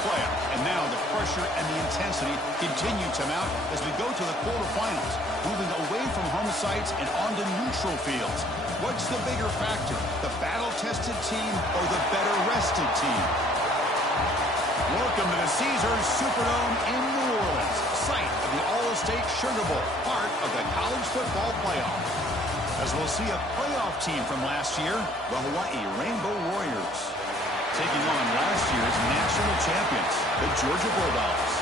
playoff. And now the pressure and the intensity continue to mount as we go to the quarterfinals, moving away from home sites and onto neutral fields. What's the bigger factor, the battle-tested team or the better-rested team? Welcome to the Caesars Superdome in New Orleans, site of the All-State Sugar Bowl, part of the college football playoff. As we'll see a playoff team from last year, the Hawaii Rainbow Warriors, taking on last year's national champions, the Georgia Bulldogs.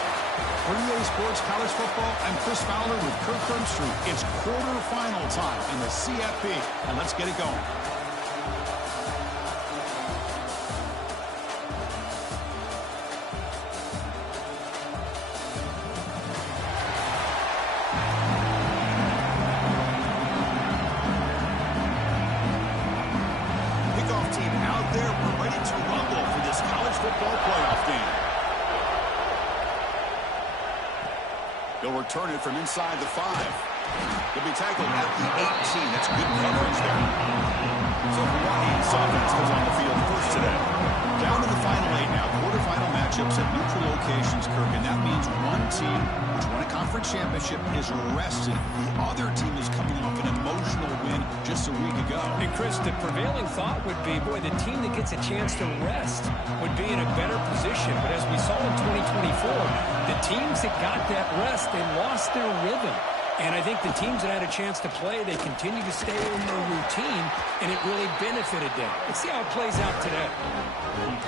For EA Sports College Football, I'm Chris Fowler with Kirk Herbstreit. It's quarterfinal time in the CFP, and let's get it going. They'll return it from inside the 5. He'll be tackled at the 18. That's good coverage there. So Hawaii's offense goes on the field first today. Down to the final 8 now. Quarterfinal matchups at neutral locations, Kirk. And that means one team which won a conference championship is rested. The other team is coming off an emotional win just a week ago. And Chris, the prevailing thought would be, boy, the team that gets a chance to rest would be in a better position. But as we saw in 2024, the teams that got that rest, they lost their rhythm. And I think the teams that had a chance to play, they continue to stay in their routine, and it really benefited them. Let's see how it plays out today.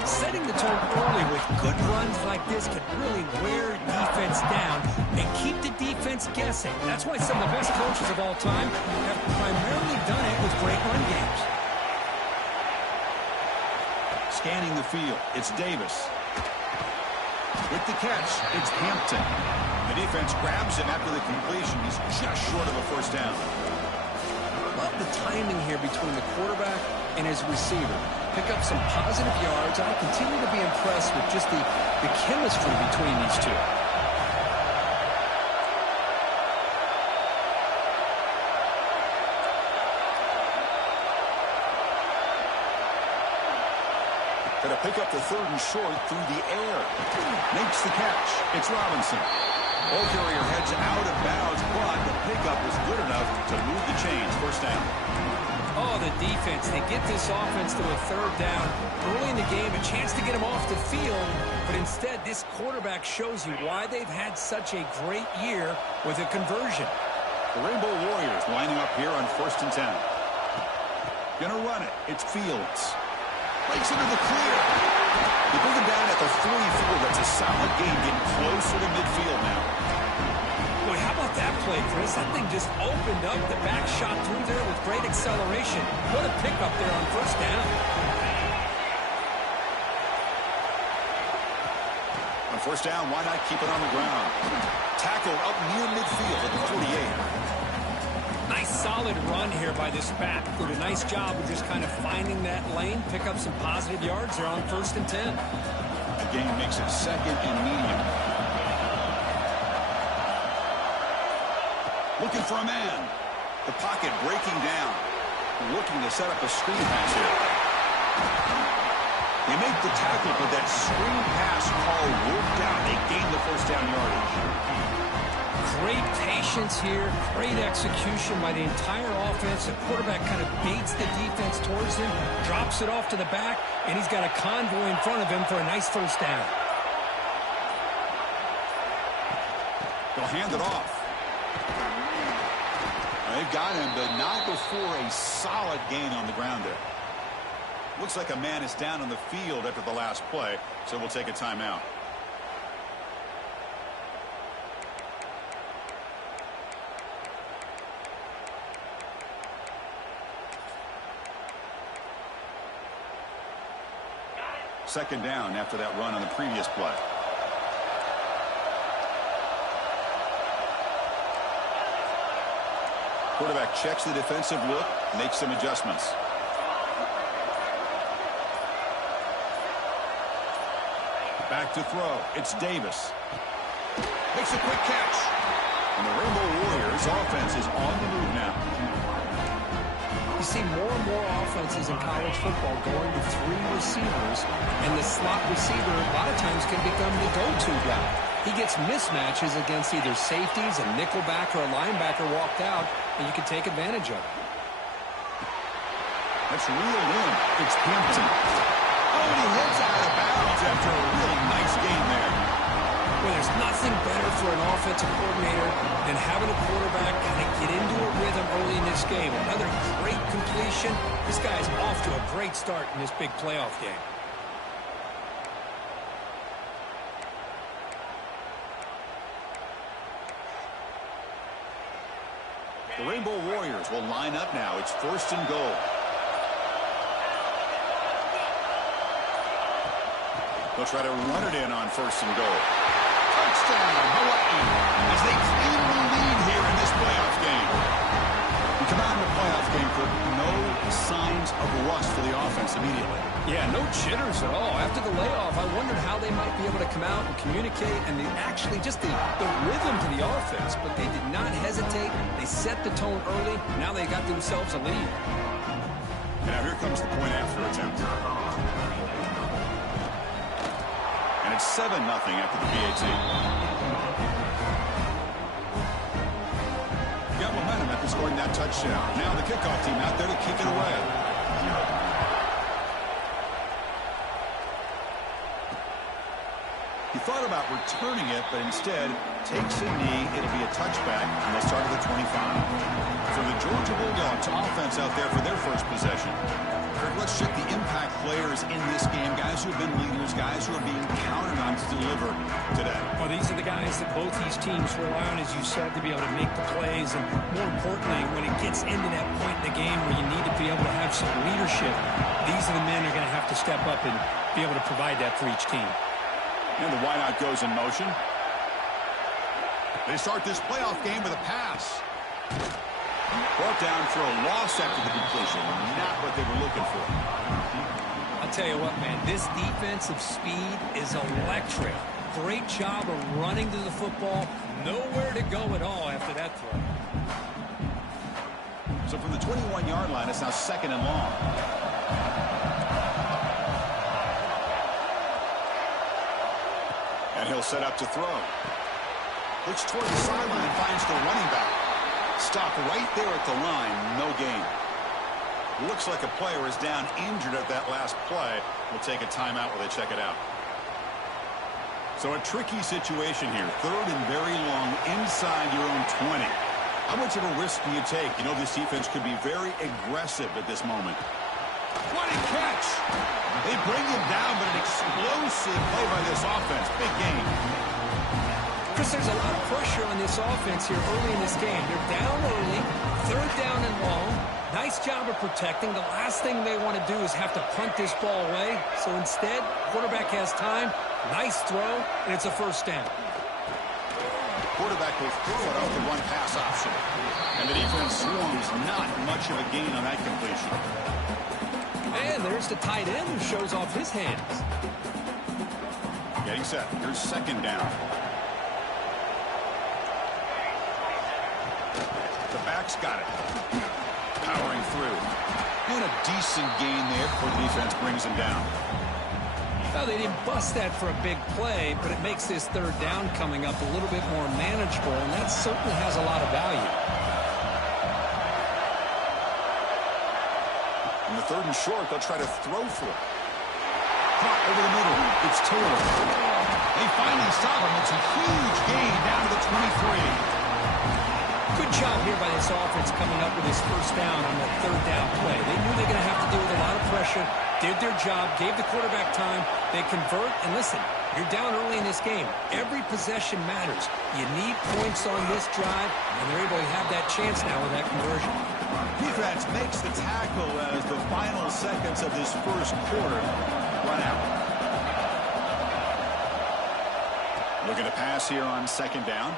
Setting the tone early with good runs like this can really wear defense down and keep the defense guessing. That's why some of the best coaches of all time have primarily done it with great run games. Scanning the field, it's Davis. With the catch, it's Hampton. The defense grabs him after the completion. He's just short of a first down. Love the timing here between the quarterback and his receiver. Pick up some positive yards. I continue to be impressed with just the chemistry between these two. Going to pick up the 3rd and short through the air. Makes the catch. It's Robinson. Ball carrier heads out of bounds, but the pickup was good enough to move the chains. First down. Oh, the defense. They get this offense to a 3rd down. Early in the game, a chance to get them off the field, but instead this quarterback shows you why they've had such a great year with a conversion. The Rainbow Warriors lining up here on 1st and 10. Gonna run it. It's Fields. Breaks into the clear. They bring him down at the 44. That's a solid gain, getting closer to midfield now. Boy, how about that play, Chris? That thing just opened up. The back shot through there with great acceleration. What a pickup there on 1st down. On 1st down, why not keep it on the ground? Tackled up near midfield at the 48. Nice solid run here by this back. Did a nice job of just kind of finding that lane, pick up some positive yards. They're on 1st and 10. The game makes it 2nd and medium. Looking for a man. The pocket breaking down. Looking to set up a screen pass here. They make the tackle, but that screen pass call worked out. They gain the 1st down yardage. Great patience here, great execution by the entire offense. The quarterback kind of baits the defense towards him, drops it off to the back, and he's got a convoy in front of him for a nice 1st down. They'll hand it off. They've got him, but not before a solid gain on the ground there. Looks like a man is down on the field after the last play, so we'll take a timeout. Second down after that run on the previous play. Quarterback checks the defensive look, makes some adjustments. Back to throw. It's Davis. Makes a quick catch. And the Rainbow Warriors offense is on the move now. You see more and more offenses in college football going to 3 receivers, and the slot receiver a lot of times can become the go-to guy. He gets mismatches against either safeties, a nickelback, or a linebacker walked out, and you can take advantage of it. That's reeled in. It's Hampton. Oh, and he heads out of bounds after a really nice game there. Well, there's nothing better for an offensive coordinator than having a quarterback kind of get into a rhythm early in this game. Another great completion. This guy's off to a great start in this big playoff game. The Rainbow Warriors will line up now. It's 1st and goal. They'll try to run it in on 1st and goal. Touchdown, Hawaii, as they claim the lead here in this playoff game. We come out in the playoff game for no signs of rust for the offense immediately. Yeah, no jitters at all. After the layoff, I wondered how they might be able to come out and communicate, and actually just the rhythm to the offense. But they did not hesitate. They set the tone early. Now they got themselves a lead. And now here comes the point after attempt. And it's 7-0 after the PAT. Got momentum after scoring that touchdown. Now the kickoff team out there to kick it away. He thought about returning it, but instead takes a knee. It'll be a touchback, and they'll start at the 25. So the Georgia Bulldogs offense out there for their first possession. Kirk, let's check the impact players in this game, guys who have been leaders, guys who are being counted on to deliver today. Well, these are the guys that both these teams rely on, as you said, to be able to make the plays. And more importantly, when it gets into that point in the game where you need to be able to have some leadership, these are the men who are going to have to step up and be able to provide that for each team. And the wideout goes in motion. They start this playoff game with a pass. Brought down for a loss after the completion. Not what they were looking for. I'll tell you what, man, this defensive speed is electric. Great job of running to the football. Nowhere to go at all after that throw. So from the 21-yard line, it's now 2nd and long. And he'll set up to throw. Looks toward the sideline, finds the running back. Stop right there at the line, no gain. Looks like a player is down injured at that last play. We'll take a timeout while they check it out. So a tricky situation here. 3rd and very long inside your own 20. How much of a risk do you take? You know, this defense could be very aggressive at this moment. What a catch! They bring him down, but an explosive play by this offense. Big game. Chris, there's a lot of pressure on this offense here early in this game. They're down early, 3rd down and long. Nice job of protecting. The last thing they want to do is have to punt this ball away. So instead, quarterback has time. Nice throw, and it's a 1st down. Quarterback will throw it off the run-pass option. And the defense swarms not much of a gain on that completion. And there's the tight end who shows off his hands. Getting set. Here's 2nd down. The back's got it. Powering through. And a decent gain there before the defense brings him down. Well, they didn't bust that for a big play, but it makes this 3rd down coming up a little bit more manageable, and that certainly has a lot of value. In the 3rd and short, they'll try to throw for it. Caught over the middle. It's Taylor. They finally stop him. It's a huge gain down to the 23. Good job here by this offense coming up with his 1st down on that 3rd down play. They knew they were going to have to deal with a lot of pressure, did their job, gave the quarterback time. They convert, and listen, you're down early in this game. Every possession matters. You need points on this drive, and they're able to have that chance now with that conversion. Defense makes the tackle as the final seconds of this 1st quarter run out. Looking to pass here on 2nd down.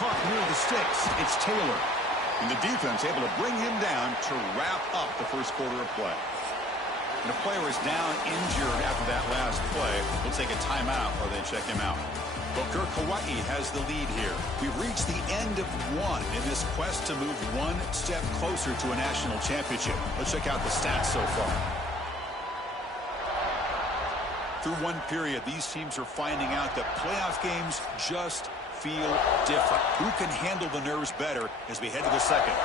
Caught near the sticks. It's Taylor. And the defense able to bring him down to wrap up the 1st quarter of play. And the player is down injured after that last play. We'll take a timeout while they check him out. Booker Kauai has the lead here. We've reached the end of one in this quest to move one step closer to a national championship. Let's check out the stats so far. Through one period, these teams are finding out that playoff games just feel different. Who can handle the nerves better as we head to the second?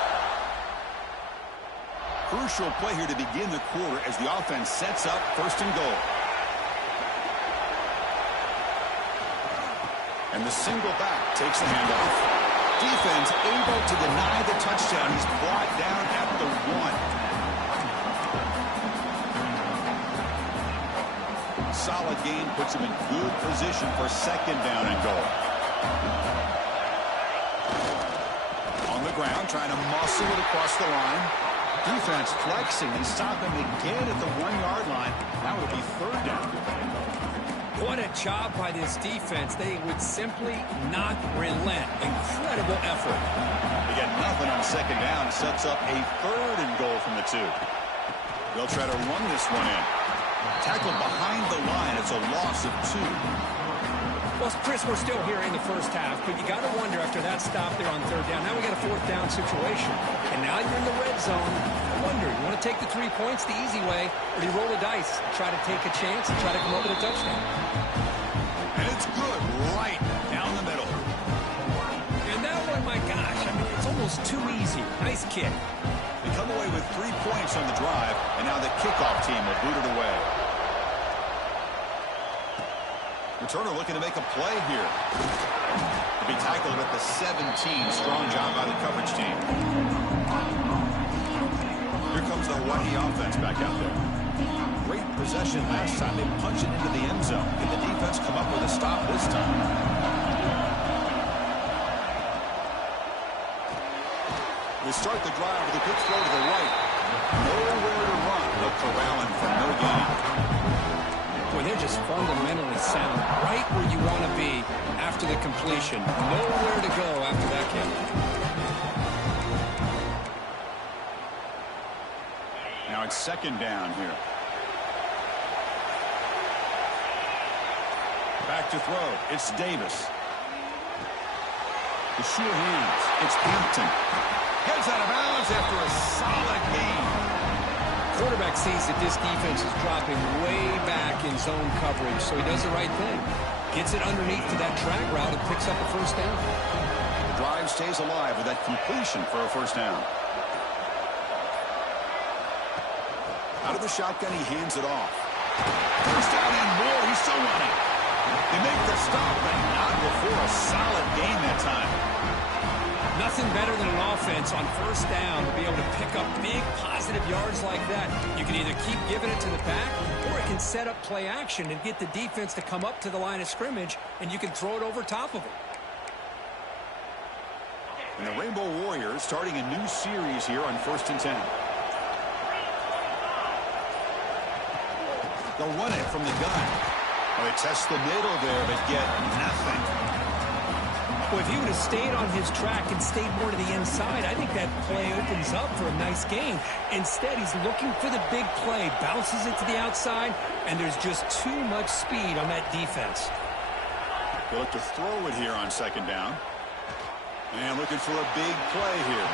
Crucial play here to begin the quarter as the offense sets up first and goal. And the single back takes the handoff. Defense able to deny the touchdown. He's brought down at the 1. Solid gain puts him in good position for second down and goal. On the ground, trying to muscle it across the line. Defense flexing and stopping again at the 1-yard line. Now it'll be third down. What a job by this defense. They would simply not relent. Incredible effort. They get nothing on second down. Sets up a third and goal from the 2. They'll try to run this one in. Tackled behind the line. It's a loss of 2. Well, Chris, we're still here in the first half, but you got to wonder after that stop there on third down. Now we got a fourth down situation. And now you're in the red zone. I wonder, you want to take the 3 points the easy way, or do you roll the dice, try to take a chance and try to come up with a touchdown? And it's good right down the middle. And that one, my gosh, I mean, it's almost too easy. Nice kick. They come away with 3 points on the drive, and now the kickoff team will boot it away. Returner looking to make a play here. To be tackled at the 17. Strong job by the coverage team. Here comes the Hawaii offense back out there. Great possession last time. They punch it into the end zone. Can the defense come up with a stop this time? They start the drive with a quick throw to the right. Nowhere to run. They'll corral him for no gain. Boy, they're just fundamentally sound. Right where you want to be after the completion. Nowhere to go after that kick. Now it's second down here. Back to throw. It's Davis. The sure hands. It's Hampton. Gets out of bounds after a solid gain. Quarterback sees that this defense is dropping way back in zone coverage, so he does the right thing. Gets it underneath to that drag route and picks up a first down. The drive stays alive with that completion for a first down. Out of the shotgun, he hands it off. First down and more. He's still running. They make the stop, but not before a solid gain that time. Nothing better than an offense on first down to be able to pick up big positive yards like that. You can either keep giving it to the back, or it can set up play action and get the defense to come up to the line of scrimmage, and you can throw it over top of them. And the Rainbow Warriors starting a new series here on 1st and 10. They'll run it from the gun. Well, they test the middle there, but get nothing. Well, if he would have stayed on his track and stayed more to the inside, I think that play opens up for a nice gain. Instead, he's looking for the big play, bounces it to the outside, and there's just too much speed on that defense. They look to throw it here on second down. And looking for a big play here.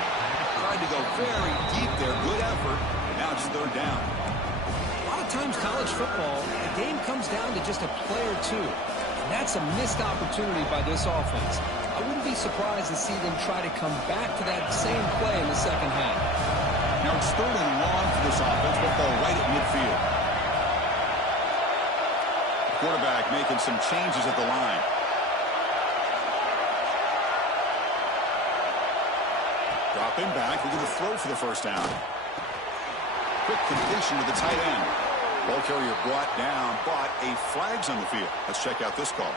Tried to go very deep there. Good effort. Now it's third down. A lot of times college football, the game comes down to just a play or two. And that's a missed opportunity by this offense. I wouldn't be surprised to see them try to come back to that same play in the second half. Now it's third and long for this offense. Football right at midfield. The quarterback making some changes at the line. Dropping back. We're going to throw for the first down. Quick completion to the tight end. Ball carrier brought down, but a flag's on the field. Let's check out this call.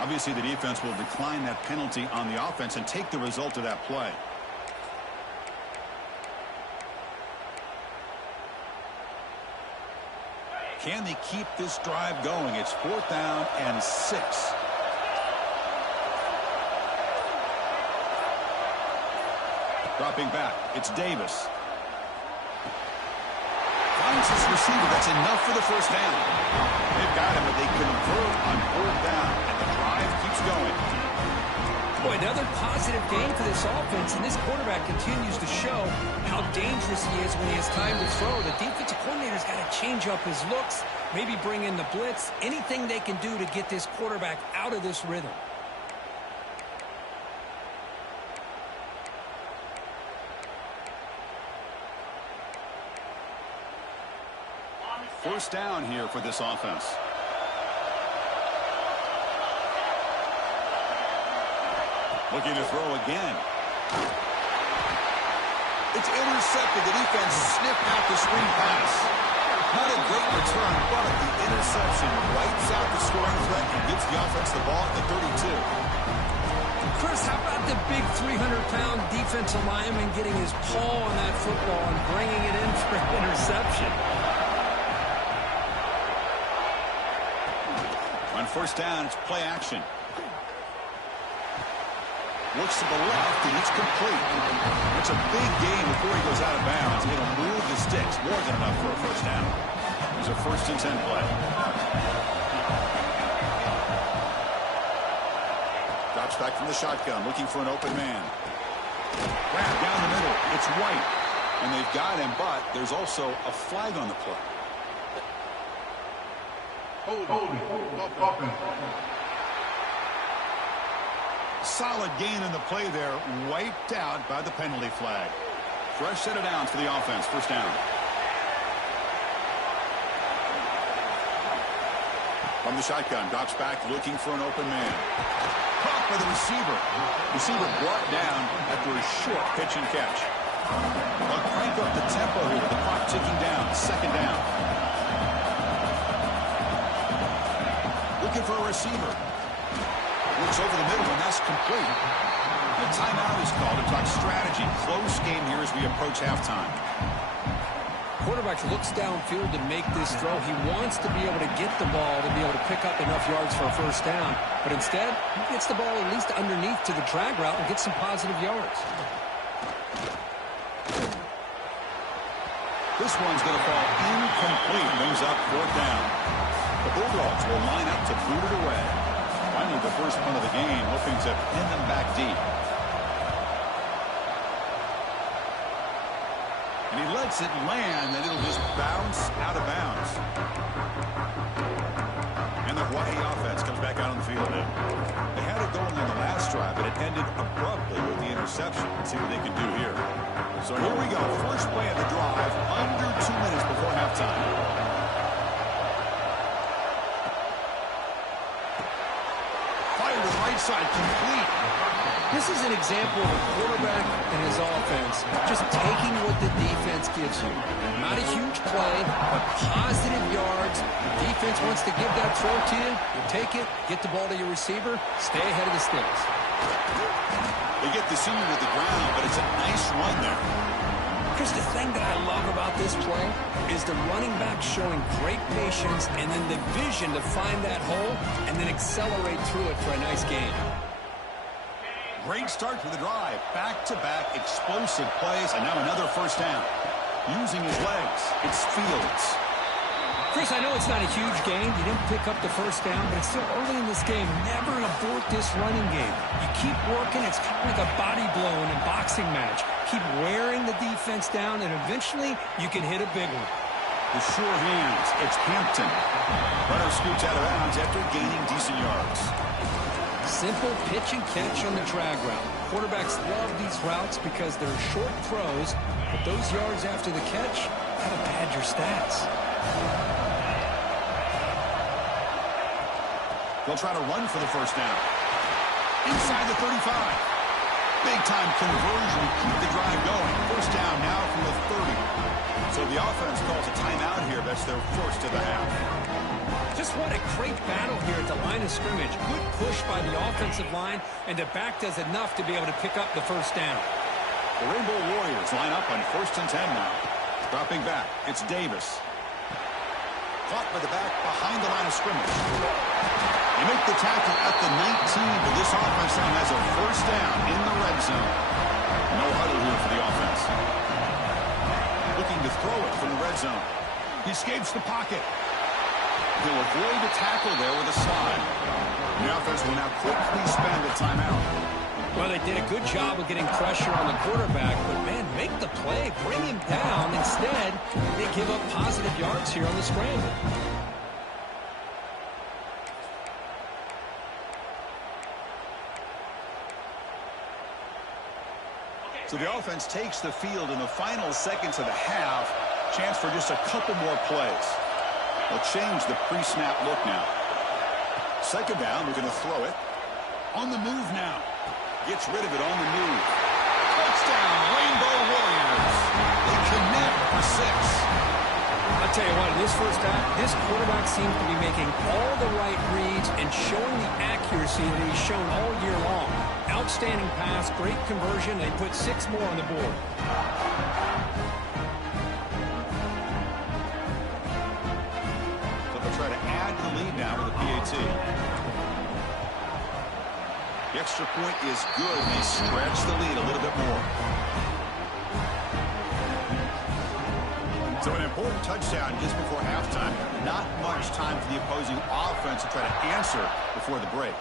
Obviously, the defense will decline that penalty on the offense and take the result of that play. Can they keep this drive going? It's 4th down and 6. Dropping back, it's Davis. finds his receiver. That's enough for the first down. They've got him, but they convert on third down, and the drive keeps going. Boy, another positive game for this offense, and this quarterback continues to show how dangerous he is when he has time to throw. The defensive coordinator's got to change up his looks, maybe bring in the blitz, anything they can do to get this quarterback out of this rhythm. First down here for this offense. Looking to throw again. It's intercepted. The defense sniffed out the screen pass. Not a great return, but the interception wipes out the scoring threat and gives the offense the ball at the 32. Chris, how about the big 300-pound defensive lineman getting his paw on that football and bringing it in for an interception? On first down, it's play action. Looks to the left, and it's complete. It's a big game before he goes out of bounds. It'll move the sticks. More than enough for a first down. There's a 1st and 10 play. Drops back from the shotgun, looking for an open man. Wrap down the middle. It's White. And they've got him, but there's also a flag on the play. Solid gain in the play there, wiped out by the penalty flag. Fresh set of downs for the offense. First down. From the shotgun, drops back, looking for an open man. Caught by the receiver. Receiver brought down after a short pitch and catch. They'll crank up the tempo here with the clock ticking down. Second down. Looking for a receiver. Looks over the middle, and that's complete. The timeout is called to talk strategy. Close game here as we approach halftime. Quarterback looks downfield to make this throw. He wants to be able to get the ball to be able to pick up enough yards for a first down. But instead, he gets the ball at least underneath to the drag route and gets some positive yards. This one's going to fall incomplete. Brings up fourth down. The Bulldogs will line up to boot it away. Finally, the first punt of the game, hoping to pin them back deep. And he lets it land, and it'll just bounce out of bounds. And the Hawaii offense comes back out on the field now. They had it going on the last drive, but it ended abruptly with the interception. Let's see what they can do here. So here we go. First play of the drive, under 2 minutes before halftime. Side complete. This is an example of a quarterback and his offense just taking what the defense gives you. Not a huge play, but positive yards. The defense wants to give that throw to you. You take it, get the ball to your receiver, stay ahead of the sticks. They get the senior to the ground, but it's a nice run there. Chris, the thing that I love about this play is the running back showing great patience and then the vision to find that hole and then accelerate through it for a nice gain. Great start for the drive. Back-to-back explosive plays, and now another first down. Using his legs, it's Fields. Chris, I know it's not a huge gain. You didn't pick up the first down, but it's still early in this game. Never abort this running game. You keep working. It's kind of like a body blow in a boxing match. Keep wearing the defense down, and eventually you can hit a big one. The sure hands. It's Hampton. Runner scoots out of bounds after gaining decent yards. Simple pitch and catch on the drag route. Quarterbacks love these routes because they're short throws, but those yards after the catch gotta pad your stats. They'll try to run for the first down. Inside the 35. Big-time conversion. Keep the drive going. First down now from the 30. So the offense calls a timeout here. That's their first of the half. Just what a great battle here at the line of scrimmage. Good push by the offensive line, and the back does enough to be able to pick up the first down. The Rainbow Warriors line up on 1st and 10 now. Dropping back. It's Davis. Caught by the back behind the line of scrimmage. They make the tackle at the 19, but this offense now has a first down in the red zone. No huddle here for the offense. Looking to throw it from the red zone. He escapes the pocket. He'll avoid the tackle there with a slide. The offense will now quickly spend a timeout. Well, they did a good job of getting pressure on the quarterback, but, man, make the play, bring him down. Instead, they give up positive yards here on the scramble. So the offense takes the field in the final seconds of the half. Chance for just a couple more plays. They'll change the pre-snap look now. Second down, we're going to throw it. On the move now. Gets rid of it on the move. Touchdown, Rainbow Warriors. They connect for 6. I'll tell you what, in this first half, this quarterback seems to be making all the right reads and showing the accuracy that he's shown all year long. Outstanding pass, great conversion. They put 6 more on the board. So they'll try to add to the lead now with a PAT. The extra point is good. They stretch the lead a little bit more. So an important touchdown just before halftime. Not much time for the opposing offense to try to answer before the break.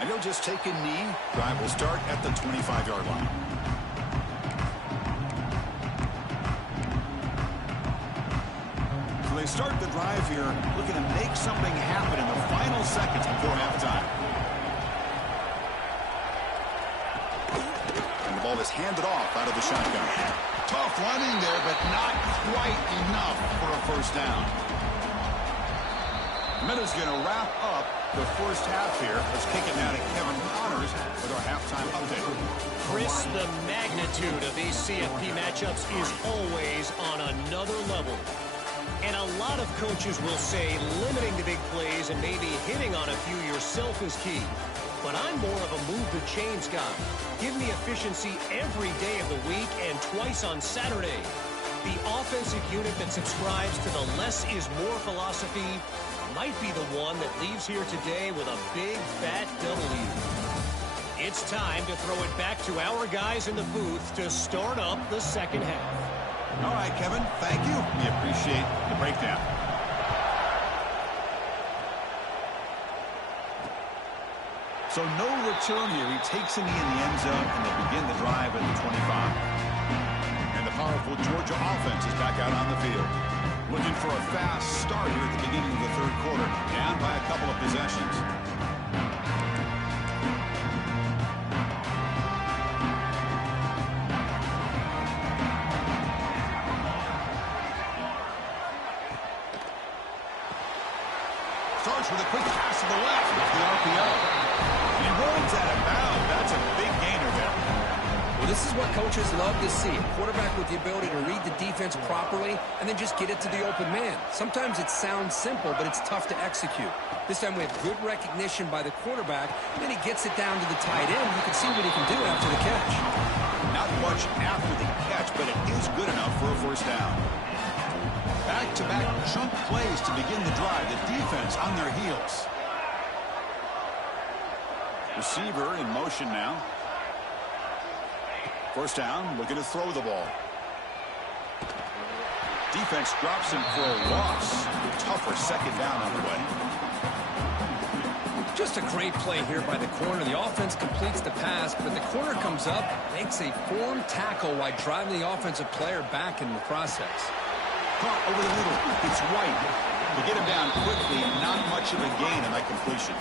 And he'll just take a knee. Drive will start at the 25-yard line. So they start the drive here looking to make something happen in the final seconds before halftime. And the ball is handed off out of the shotgun. Tough running there, but not quite enough for a first down. Minutes going to wrap up the first half here. Let's kick it now to Kevin Connors with our halftime update. Chris, the magnitude of these CFP matchups is always on another level. And a lot of coaches will say limiting the big plays and maybe hitting on a few yourself is key. But I'm more of a move the chains guy. Give me efficiency every day of the week and twice on Saturday. The offensive unit that subscribes to the less is more philosophy might be the one that leaves here today with a big fat W. It's time to throw it back to our guys in the booth to start up the second half. All right, Kevin, thank you. We appreciate the breakdown. So no return here. He takes a knee in the end zone, and they begin the drive at the 25. And the powerful Georgia offense is back out on the field. Looking for a fast start here at the beginning of the third quarter. Down by a couple of possessions. Starts with a quick pass to the left with the RPO. He runs out of bounds. That's a big gainer there. Well, this is what coaches love to see. A quarterback with the ability to read the defense properly and then just get it to the open man. Sometimes it sounds simple, but it's tough to execute. This time we have good recognition by the quarterback, and then he gets it down to the tight end. You can see what he can do after the catch. Not much after the catch, but it is good enough for a first down. Back-to-back chunk plays to begin the drive. The defense on their heels. Receiver in motion now. First down, looking to throw the ball. Defense drops him for a loss. Tougher second down on the way. Just a great play here by the corner. The offense completes the pass, but the corner comes up, makes a formed tackle while driving the offensive player back in the process. Caught over the middle. It's White. To get him down quickly, not much of a gain in that completion.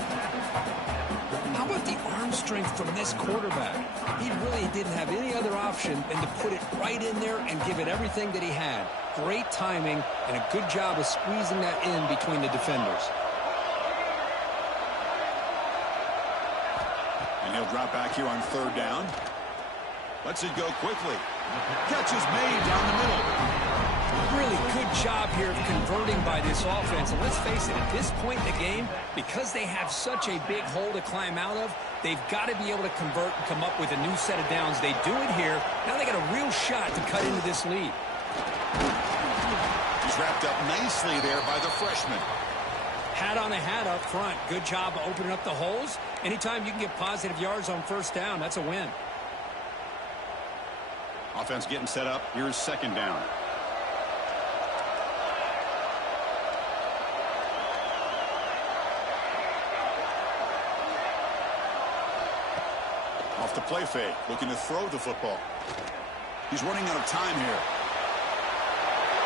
How about the arm strength from this quarterback? He really didn't have any other option than to put it right in there and give it everything that he had. Great timing and a good job of squeezing that in between the defenders. And he'll drop back here on third down. Lets it go quickly. Catch is made down the middle. Really good job here of converting by this offense. And let's face it, at this point in the game, because they have such a big hole to climb out of, they've got to be able to convert and come up with a new set of downs. They do it here. Now they got a real shot to cut into this lead. He's wrapped up nicely there by the freshman. Hat on a hat up front. Good job of opening up the holes. Anytime you can get positive yards on first down, that's a win. Offense getting set up. Here's second down. Off the play fake, looking to throw the football. He's running out of time here.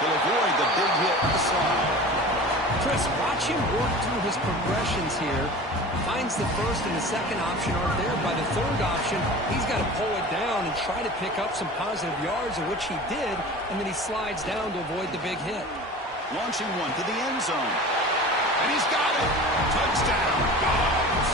He'll avoid the big hit at the slide. Chris, watch him work through his progressions here. Finds the first and the second option aren't there. By the third option, he's got to pull it down and try to pick up some positive yards, of which he did, and then he slides down to avoid the big hit. Launching one to the end zone. And he's got it. Touchdown, Dogs.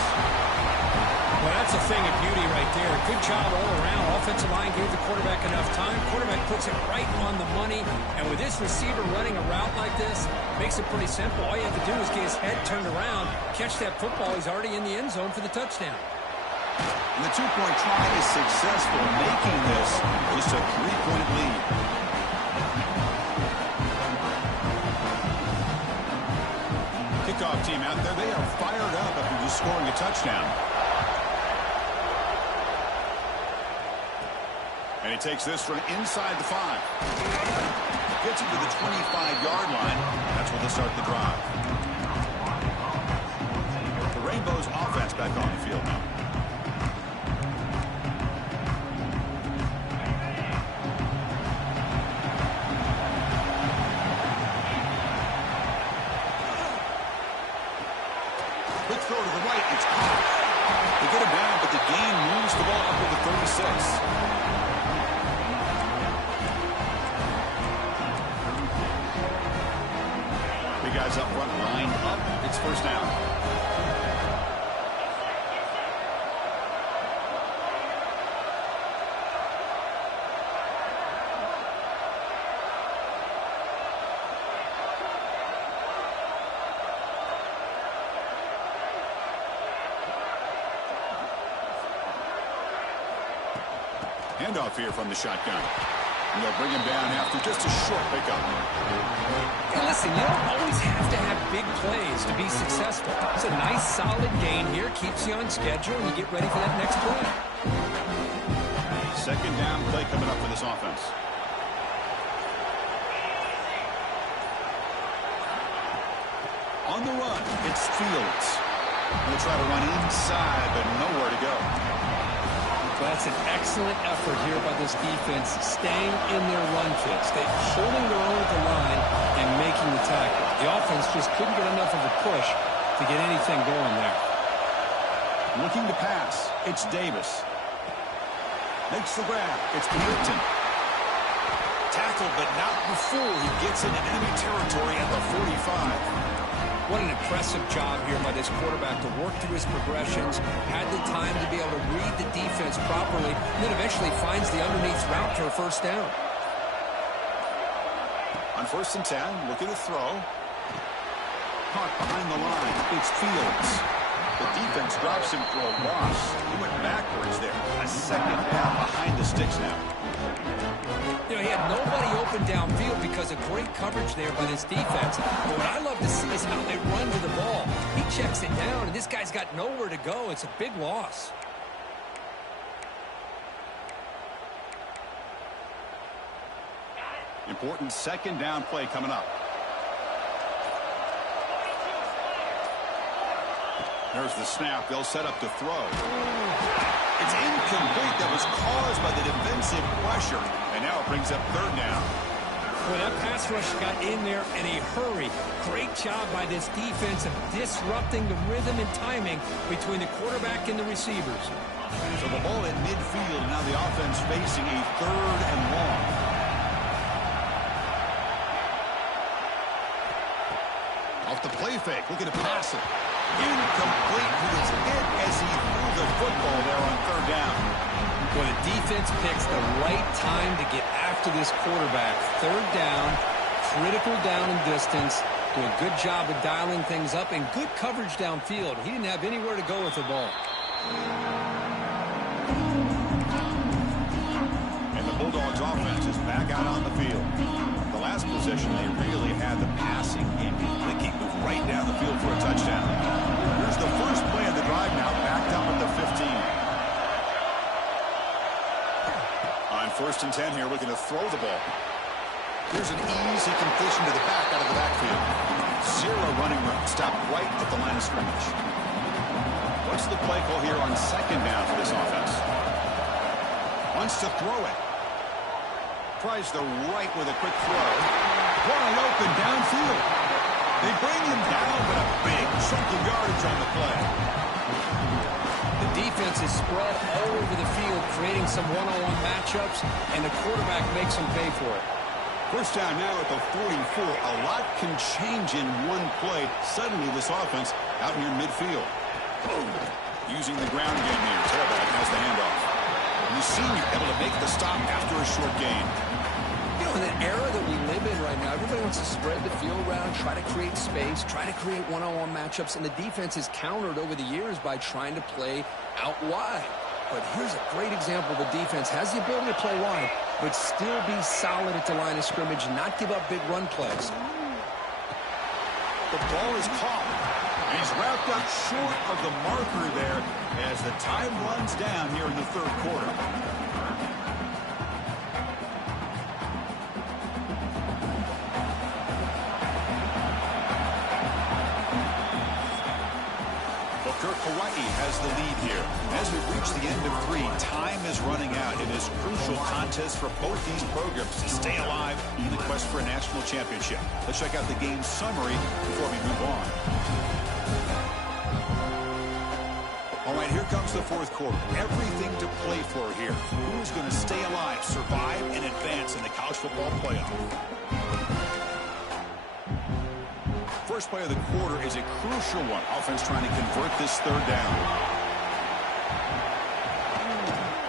Well, that's a thing of beauty right there. Good job all around. Offensive line gave the quarterback enough time. Quarterback puts it right on the money. And with this receiver running a route like this, makes it pretty simple. All you have to do is get his head turned around, catch that football. He's already in the end zone for the touchdown. And the two-point try is successful, making this just a three-point lead. Kickoff team out there, they are fired up after just scoring a touchdown. And he takes this from inside the 5. Gets him to the 25-yard line. That's where they'll start the drive. The Rainbows offense back on the field now. Quick throw to the right. It's caught. They get him down, but the gain moves the ball up to the 36. Guys up front, lined up. It's first down. Handoff here from the shotgun. And they'll bring him down after just a short pickup. Hey, listen, you don't always have to have big plays to be successful. It's a nice, solid gain here. Keeps you on schedule, and you get ready for that next play. Second down play coming up for this offense. On the run, it's Fields. They'll try to run inside, but nowhere to go. Well, that's an excellent effort here by this defense, staying in their run fits. They're holding their own at the line and making the tackle. The offense just couldn't get enough of a push to get anything going there. Looking to pass. It's Davis. Makes the grab. It's Newton. Tackled, but not before he gets into enemy territory at the 45. What an impressive job here by this quarterback to work through his progressions, had the time to be able to read the defense properly, and then eventually finds the underneath route for a first down. On 1st and 10, looking to throw. Caught behind the line. It's Fields. The defense drops him for a loss. He went backwards there. A second down behind the sticks now. You know, he had nobody open downfield because of great coverage there by this defense. But what I love to see is how they run to the ball. He checks it down, and this guy's got nowhere to go. It's a big loss. Important second down play coming up. There's the snap. They'll set up to throw. It's incomplete. That was caused by the defensive pressure. And now it brings up third down. Well, that pass rush got in there in a hurry. Great job by this defense of disrupting the rhythm and timing between the quarterback and the receivers. So the ball at midfield. Now the offense facing a third and long. Off the play fake. Looking to pass it. Incomplete. He was hit as he threw the football there on third down. Well, the defense picks the right time to get after this quarterback. Third down, critical down and distance. Do a good job of dialing things up and good coverage downfield. He didn't have anywhere to go with the ball. And the Bulldogs offense is back out on the field. The last possession, they really had the passing game. They keep moving right down the field for a touchdown. Here's the first play of the drive now, backed up at the 15. On first and 10 here, looking to throw the ball. Here's an easy completion to the back out of the backfield. Zero running room. Stopped right at the line of scrimmage. What's the play call here on second down for this offense? Wants to throw it. Tries the right with a quick throw. Wide open downfield. They bring him down, but a big chunk of yardage on the play. The defense is spread all over the field, creating some one-on-one matchups, and the quarterback makes them pay for it. First down now at the 44. A lot can change in one play. Suddenly this offense out near midfield. Using the ground game here. Tailback has the handoff. And the senior able to make the stop after a short gain. You know, in the era that we live in right now, everybody wants to spread the field around, try to create space, try to create one-on-one matchups, and the defense is countered over the years by trying to play out wide. But here's a great example. The defense has the ability to play wide, but still be solid at the line of scrimmage and not give up big run plays. The ball is caught. And he's wrapped up short of the marker there as the time runs down here in the third quarter. Hawaii has the lead here. As we reach the end of 3, time is running out. It is a crucial contest for both these programs to stay alive in the quest for a national championship. Let's check out the game summary before we move on. All right, here comes the fourth quarter. Everything to play for here. Who's going to stay alive, survive, and advance in the college football playoff? First play of the quarter is a crucial one. Offense trying to convert this third down.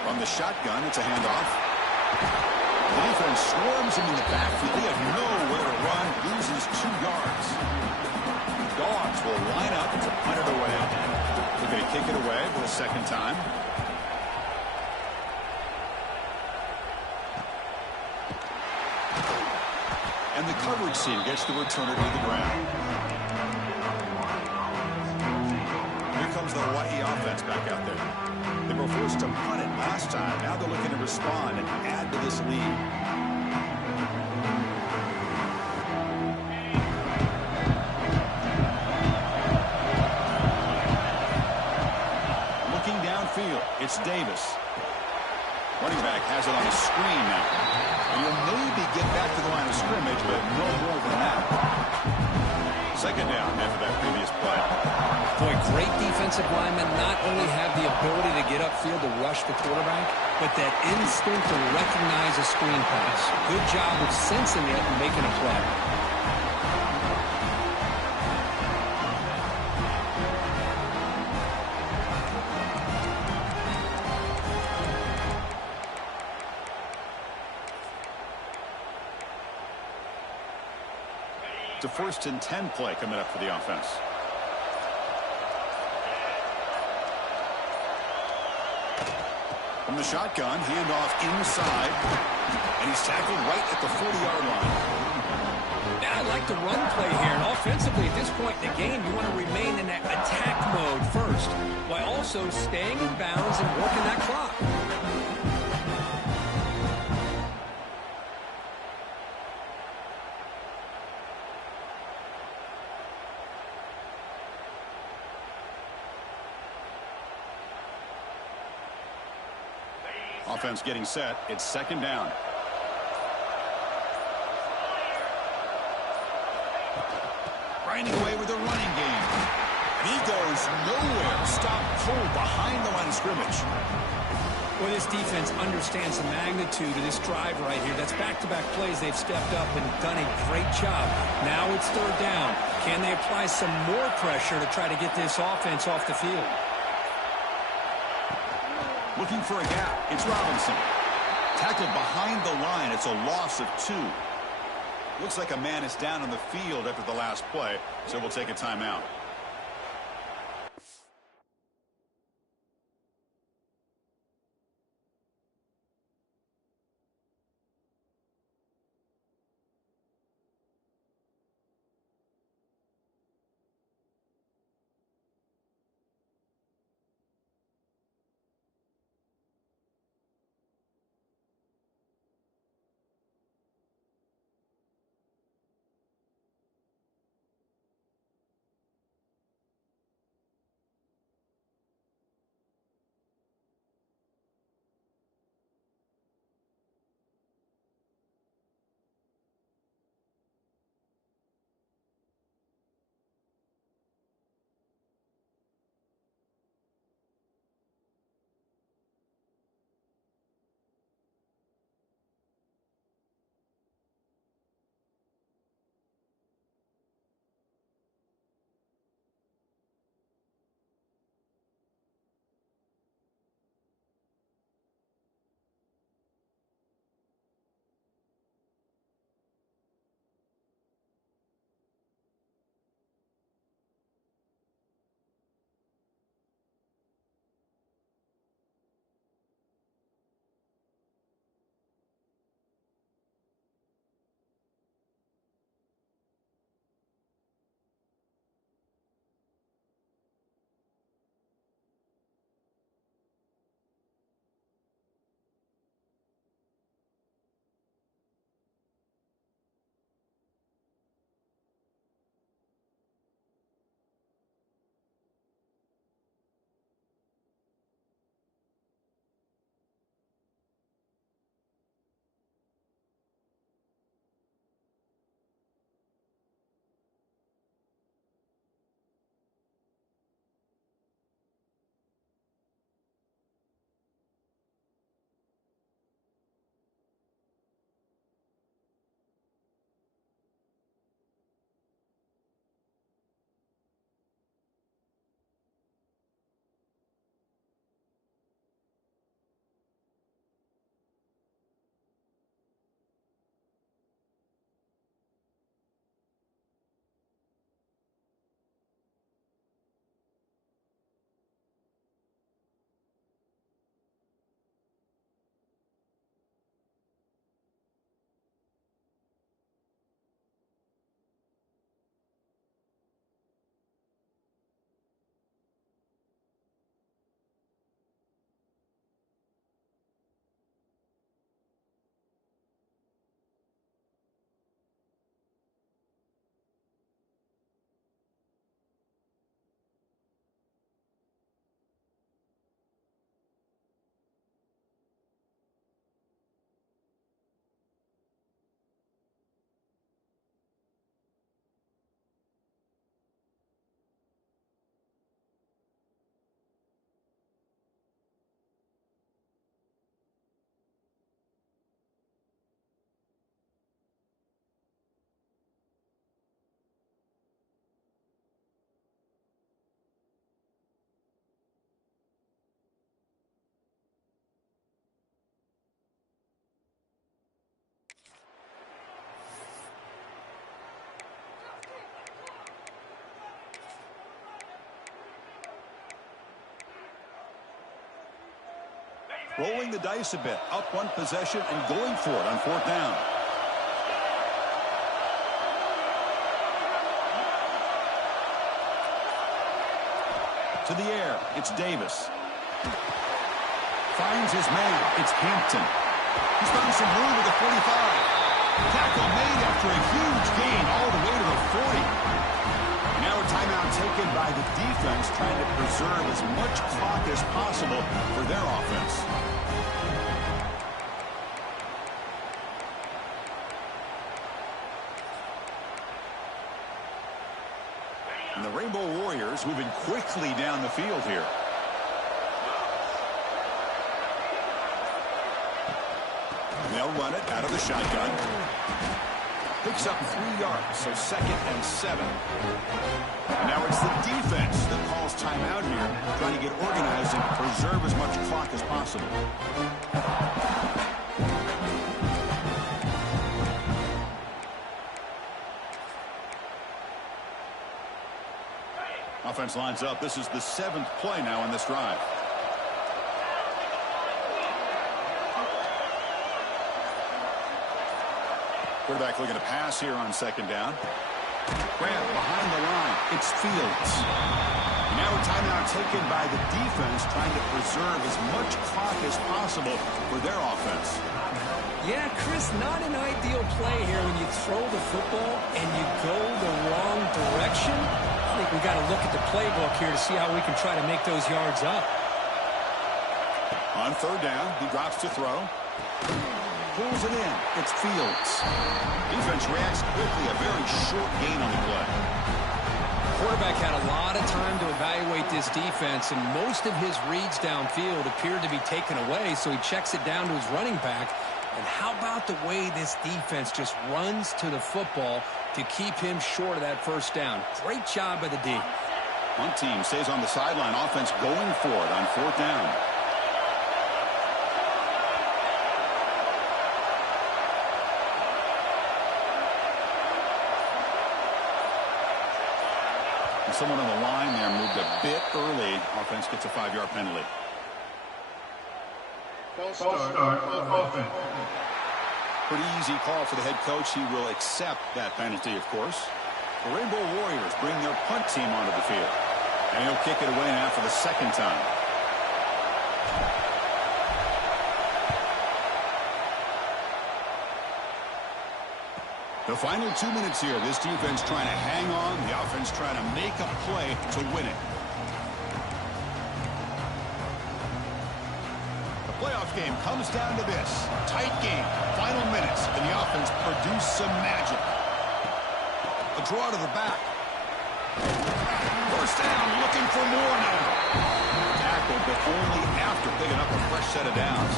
From the shotgun, it's a handoff. The defense swarms him in the backfield. They have nowhere to run. Loses 2 yards. Dogs will line up to punt it away. They're going to kick it away for the second time. And the coverage team gets the returner to the ground. Here comes the Hawaii offense back out there. They were forced to punt it last time. Now they're looking to respond and add to this lead. Looking downfield, it's Davis. Running back has it on a screen now. And you'll maybe get back to the line of scrimmage, but no more than that. Second down after that previous play. Boy, great defensive linemen not only have the ability to get upfield to rush the quarterback, but that instinct to recognize a screen pass. Good job of sensing it and making a play. It's a first and 10 play coming up for the offense. From the shotgun, handoff inside, and he's tackled right at the 40-yard line. Yeah, I like the run play here, and offensively at this point in the game, you want to remain in that attack mode first, while also staying in bounds and working that clock. Offense getting set. It's second down. Grinding away with a running game. And he goes nowhere. Stop pulled behind the line of scrimmage. Well, this defense understands the magnitude of this drive right here. That's back-to-back plays. They've stepped up and done a great job. Now it's third down. Can they apply some more pressure to try to get this offense off the field? Looking for a gap. It's Robinson. Tackled behind the line. It's a loss of 2. Looks like a man is down on the field after the last play, so we'll take a timeout. Rolling the dice a bit, up one possession and going for it on fourth down. To the air, it's Davis. Finds his man, it's Hampton. He's found some room at the 45. Tackle made after a huge gain all the way to the 40. Now a timeout taken by the defense, trying to preserve as much clock as possible for their offense. And the Rainbow Warriors moving quickly down the field here. They'll run it out of the shotgun. Picks up 3 yards, so 2nd and 7. And now it's the defense that calls timeout here, trying to get organized and preserve as much clock as possible. Offense lines up. This is the 7th play now in this drive. Quarterback looking to pass here on 2nd down. Grant behind the line. It's Fields. Now a timeout taken by the defense, trying to preserve as much clock as possible for their offense. Yeah, Chris, not an ideal play here when you throw the football and you go the wrong direction. I think we got to look at the playbook here to see how we can try to make those yards up. On 3rd down, he drops to throw. Pulls it in. It's Fields. Defense reacts quickly. A very short gain on the play. Quarterback had a lot of time to evaluate this defense, and most of his reads downfield appeared to be taken away, so he checks it down to his running back. And how about the way this defense just runs to the football to keep him short of that 1st down? Great job by the D. One team stays on the sideline. Offense going for it on 4th down. And someone on the line there moved a bit early. Offense gets a 5-yard penalty. False start offense. Pretty easy call for the head coach. He will accept that penalty, of course. The Rainbow Warriors bring their punt team onto the field. And he'll kick it away now for the 2nd time. The final 2 minutes here. This defense trying to hang on. The offense trying to make a play to win it. Playoff game comes down to this. Tight game, final minutes, and the offense produced some magic. A draw to the back. 1st down, looking for more now. Tackled, but only after picking up a fresh set of downs.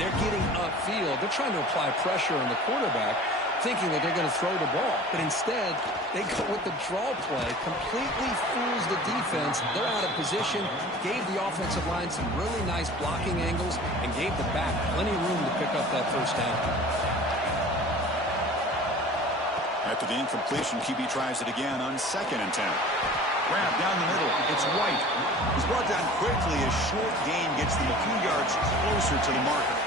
They're getting upfield. They're trying to apply pressure on the quarterback, thinking that they're going to throw the ball. But instead, they go with the draw play, completely fools the defense. They're out of position, gave the offensive line some really nice blocking angles, and gave the back plenty of room to pick up that 1st down. After the incompletion, QB tries it again on 2nd and 10. Grab down the middle. It's White. He's brought down quickly. A short gain gets them a few yards closer to the marker.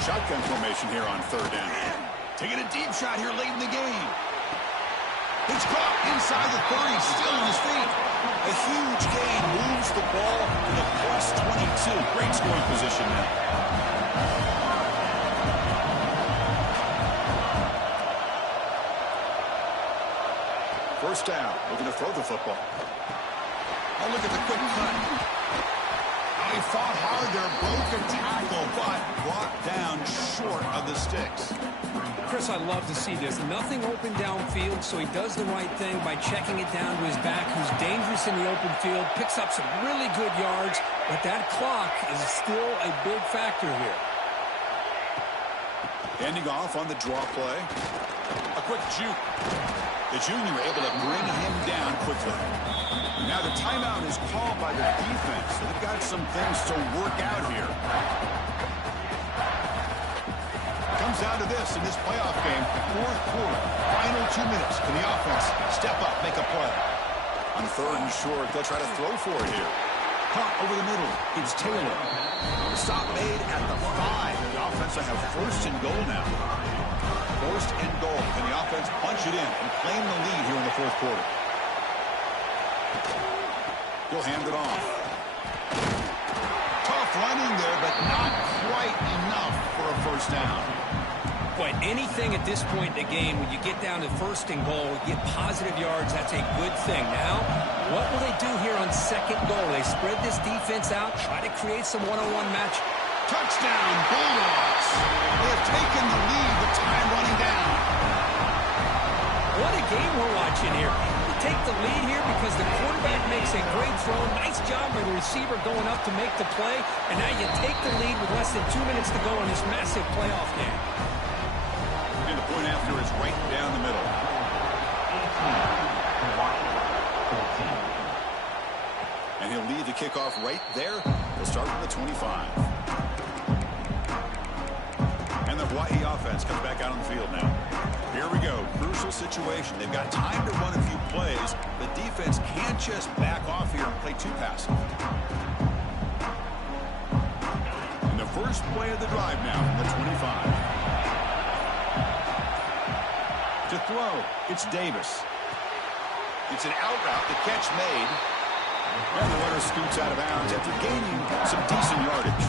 Shotgun formation here on 3rd down. Taking a deep shot here late in the game. It's caught inside the 30, still on his feet. A huge gain moves the ball to the +22. Great scoring position now. First down, looking to throw the football. Oh, look at the quick cut. He fought hard there, broke a tackle, but brought down short of the sticks. Chris, I love to see this. Nothing open downfield, so he does the right thing by checking it down to his back, who's dangerous in the open field, picks up some really good yards, but that clock is still a big factor here. Ending off on the draw play. A quick juke. The junior able to bring him down quickly. Now the timeout is called by the defense, so they've got some things to work out here. Comes down to this in this playoff game. Fourth quarter, final 2 minutes. Can the offense step up, make a play? On third and short, they'll try to throw for it here. Caught over the middle. It's Taylor. The stop made at the 5. The offense will have first and goal now. First and goal. Can the offense punch it in and claim the lead here in the fourth quarter? He'll hand it off. Tough running there, but not quite enough for a first down. Boy, anything at this point in the game, when you get down to first and goal, get positive yards, that's a good thing. Now, what will they do here on second goal? They spread this defense out, try to create some one-on-one match. Touchdown, Bulldogs. They have taken the lead with time running down. What a game we're watching here. You take the lead here because the quarterback makes a great throw. Nice job by the receiver going up to make the play. And now you take the lead with less than 2 minutes to go in this massive playoff game. And the point after is right down the middle. And he'll lead the kickoff right there. He'll start from the 25. And the Hawaii offense comes back out on the field now. Here we go. Crucial situation. They've got time to run a few plays. The defense can't just back off here and play too passive. And the first play of the drive now from the 25. To throw, it's Davis. It's an out route, the catch made. And the runner scoots out of bounds after gaining some decent yardage.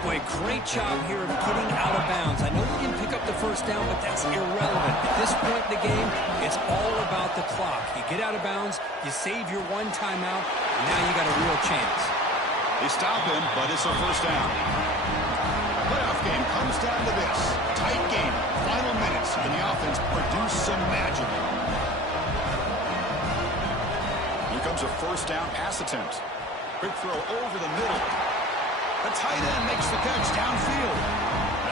Boy, great job here of getting out of bounds. I know we didn't pick up the first down, but that's irrelevant. At this point in the game, it's all about the clock. You get out of bounds, you save your one timeout, and now you got a real chance. They stop him, but it's a first down. Playoff game comes down to this. Tight game, final minutes, and the offense produce some magic. Here comes a first down pass attempt. Quick throw over the middle. The tight end makes the catch downfield.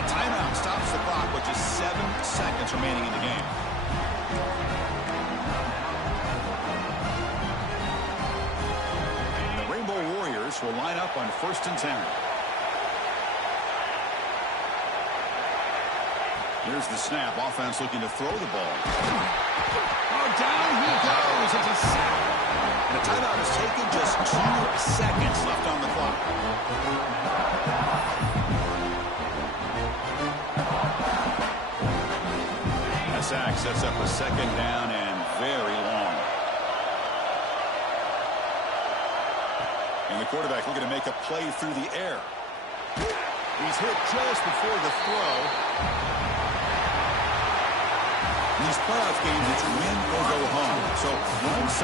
A timeout stops the clock with just 7 seconds remaining in the game. The Rainbow Warriors will line up on first and 10. Here's the snap. Offense looking to throw the ball. Oh, down he goes. It's a sack. And the timeout is taken. Just 2 seconds left on the clock. A sack sets up a second down and very long. And the quarterback looking to make a play through the air. He's hit just before the throw. In these playoff games, it's win or go home. So one side